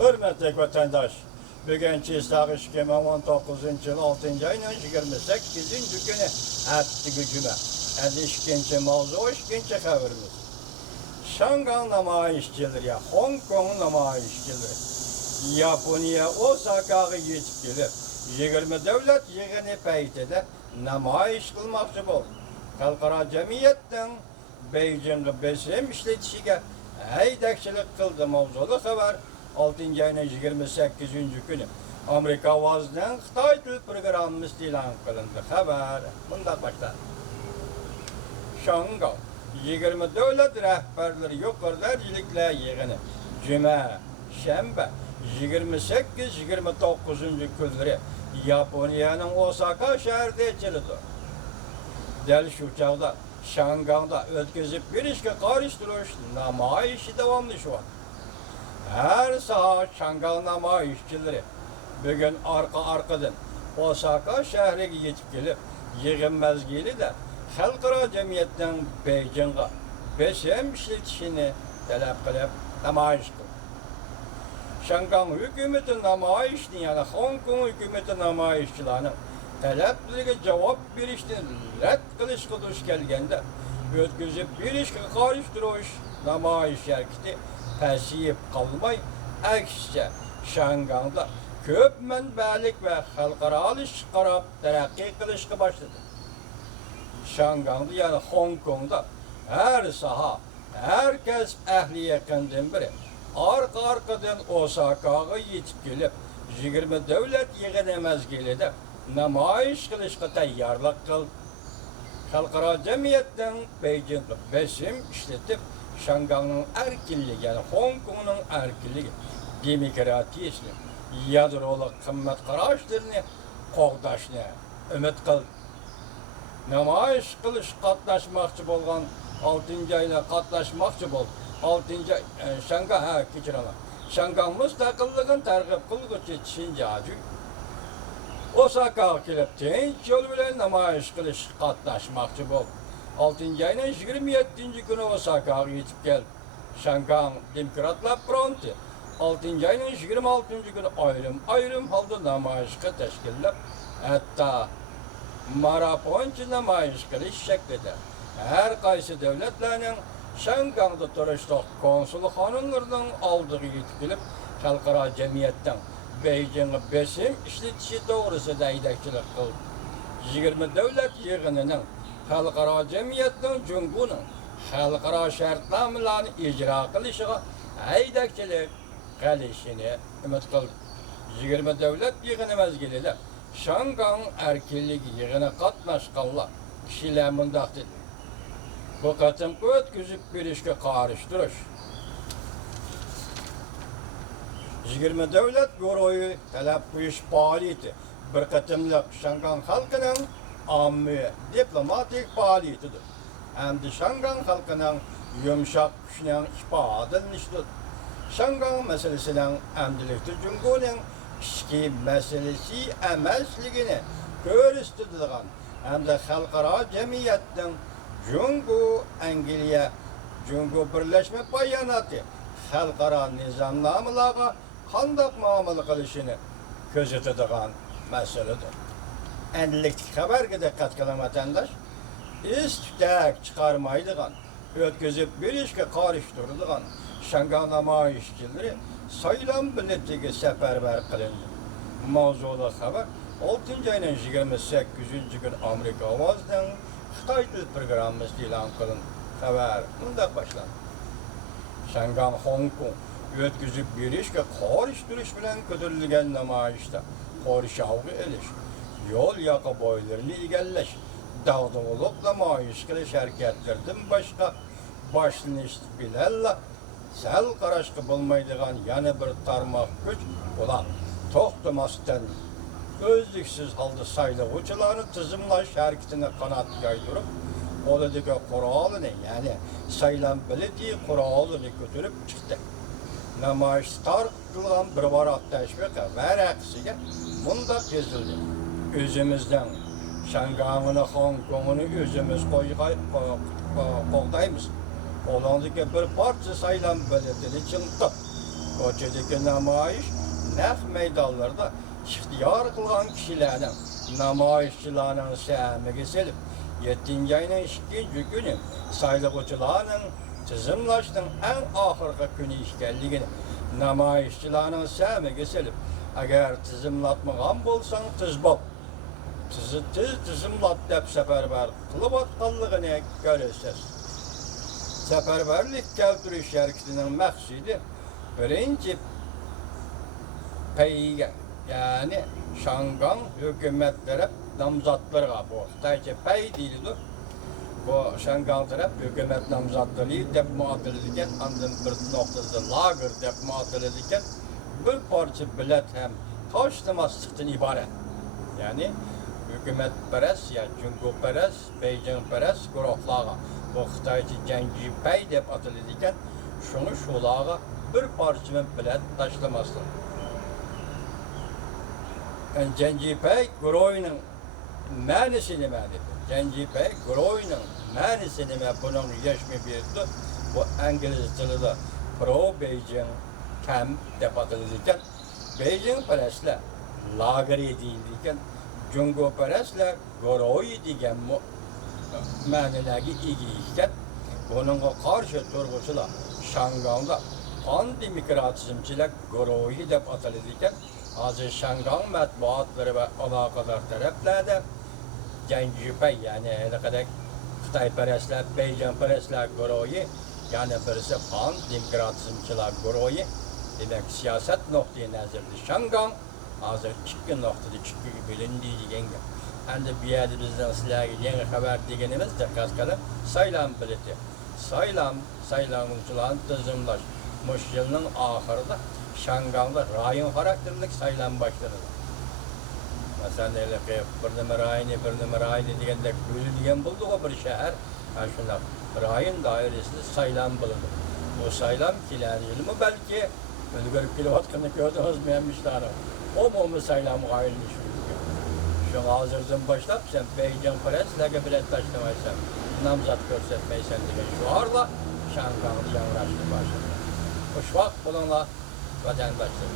Hürmetli vatandaş, bugün Çizdağ 2019 yıl 6. ayının 28. günü ertesi gücüme. 52. mavzu, 2. haberimiz. Şangay namayişçileri, Hong Kong namayişçileri, Japonya Osaka'ya yetip gelip, 20 devlet yığını peytede namayiş kılmakçı oldu. Halkara cemiyetten Beijing'e besim işletişine heydekçilik kıldı mavzulu haber. 6. ayının 28. günü Amerika vazından Xitay Dil programı ilan kılındı. Haber bunda başlar. Şangay 20 devlet rehberleri yukarılar ilikle yığını Cuma, Şembe 28-29. günleri Japonya'nın Osaka şehirde içildi. Del şu çağda Şangay'da ötközüp bir işe karıştırış namayişi devamlı şu an. Her saat Şangay namayişçileri bugün arkadan Osaka şehrine geçip gelip yığın mezgili de halkara cemiyetten Beijing'e besim işletişini talep kılıp namayiş kıldı. Şangay hükümeti namayişini yani Hong Kong hükümeti namayişçilerinin taleplerine cevap verişten red kılış gelgende ötküzüp bir işe karıştırış namayiş hareketi pesiyip kalmay, aksine Şangay'da köp menbelik ve halkara iş karab terakki kılışkı başladı. Şangay'da yani Hong Kong'da her saha, herkes ehliyetten biri arkadan Osaka'ya yetip gelip 20 devlet yığını mezgilide namayiş kılışkı tayyarlık kıldı. Halkara cemiyetten Beijing'de besim işletip Şangay'ın erkinliği yani Hong Kong'un erkinliği demokratiyasını, yadrolu kımmet kararlarını qoğdaşını ümit kıldı. Namayiş kılış katlaşmakçı bolgan 6. ayına katlaşmakçı bol. 6. Şangay keçirama. Şangay müstakillığın tergip kılgıcı Çince acı. Osaka'ya kelip tinç yol bilen namayiş kılış katlaşmakçı bol. 6. ayının 27. günü Osaka'ya yetip geldi. Şangay Demokratlar Fronti 6. ayının 26. günü ayrım halde namayişe teşkillep hatta maraponcu namayiş kılış şeklinde her kaysı devletlerinin Şangay'da turuşluq konsulxanalarının aldığı yetip gelip halkara cemiyetten Beijing'e besim işletişi doğrusu da yedekçilik kıldı. 20 devlet yığınının halkara cemiyetten Cumhur'un halkara şartnamelerini icra kılışıga yedekçilik kılışını ümit kıldı. 20 devlet yığını mezgilide Şangay'ın erkinliği yığını katnaşkanlar kişiler mındak dedi. Bu katım ötküzüp bir işe karıştırış. 20 devlet yoruyu talep bu iş faaliyeti bir katımlık Şangay halkının ammi diplomatik faaliyetidir. Hem de Şangay halkının yumuşak güçünün ifadeleştir. Şangay meselesinin emdiliktir Cumhur'un işki meselesi emesliğini görüştürdüğün hem de halkara cemiyetten Cumhur Angliya Cumhur Birleşme Bayanatı halkara nizamnamalarga kandak muamele kılışını gözetediğin meseledir. Endilik haberge dikkat kılan vatandaş, istek çıkarmaydıgan, ötközüp bir işe karıştırdıgan Şangay namayişçileri sayılan biletigi seferber kılındı. Mavzulu haber 6. ayının 28. gün Amerika vazdan Xitay Dil programı ilan kılındı. Haber bunda başlandı. Şangay Hong Kong ötküzüp bir işe karıştırış bilen kötülügen namayişte karışavgı eliş, yol yaka boylarını igelleş, dağdığılık namayiş kılış hareketlerden başka başlanış bilerle sel karışkı bulmaydıgan yani bir tarmak güç olan toxtamasdan özlüksüz halde saylıqçılarını tızımlaş hareketine kanat yaydırıp oradaki kuralını yani sayılan belediye kuralını götürüp çıktı. Namayiş tartılgan bir varak teşviki ve aksiga bunda gezildi. Özümüzden Şangay'ını, Hong Kong'unu özümüz qoğdayımız. Olandaki bir parça sayılan belediyeyi çıktı. Koçedeki namayış naq meydanlarda ihtiyar kılgan kişilerden namayışçılarının səhəmigi selip 7. ayının 2. günü saylıqçılarının tizimlaştın en ahırkı günü işgalligini namayışçılarının səhəmigi selip eğer tizimlatmağan bolsan tiz bol. Tizimlat dep seferber kılıp atqanlığını görürsüz. Seferberlik keltürüş şerkisinin məqsidi birinci peyge yani Şangan hükümet taraf namzatlarına bu Xitayca pey deyildi. Bu Şangan taraf hükümet namzatları dep muadil ediken andın bir noktada lager dep muadil ediken bir parça bilet hem taşlamaslıktan ibaret. Yani hükümet peres ya Cungo peres, Beijing peres gruplarga bu Xitayca Genji pey dep adil ediken şunu şulağa bir parça bilet taşlamaslık. Cencipey Groy'un mənisi nimədir? Cencipey Groy'un mənisi nimə bunun yaşmı birdi. Bu İngiliz dilində pro-Beijing camp dep atılırken Beijing perestler lager edilirken Cungo perestler Groy degan mənidagi igiyken bununla karşı turğuçular Şanganda antidemokratizmçiler Groy dep atılırken hazır Şangan matbuatları ve alakadar taraflarda Cencipey yani ne kadar Xitay perestler, Beijing perestler Groy'u yani birisi antidemokratizmçiler Groy'u demek siyaset noktayı nazarda Şangan hazır çıkkın noktada çıkkı bilindiği degen gibi. Endi bir yerde bizden sizlerge yeni haber degenimiz de kaskalı saylam bileti. Saylamcıların tızımlaş. Muş yılının ahırda Şangan'da rayon karakterlik saylam başlanır. Mesela öyle ki bir numara ayni degende bölüngen buldu o bir şehir. Yani şunlar rayon dairesinde saylam bulundu. O saylam kiler yılımı belki ölgörüp kilovatkanı gördünüz mühemmişler. O mu saylam ayrılmış. Şu hazırdan başlap sen Beijing Press'le bilet taşlamaysan, namzat görsetmeysen degen şu arla Şangan'ı yanraştı başladı. Hoş vakt bununla vatandaşlar.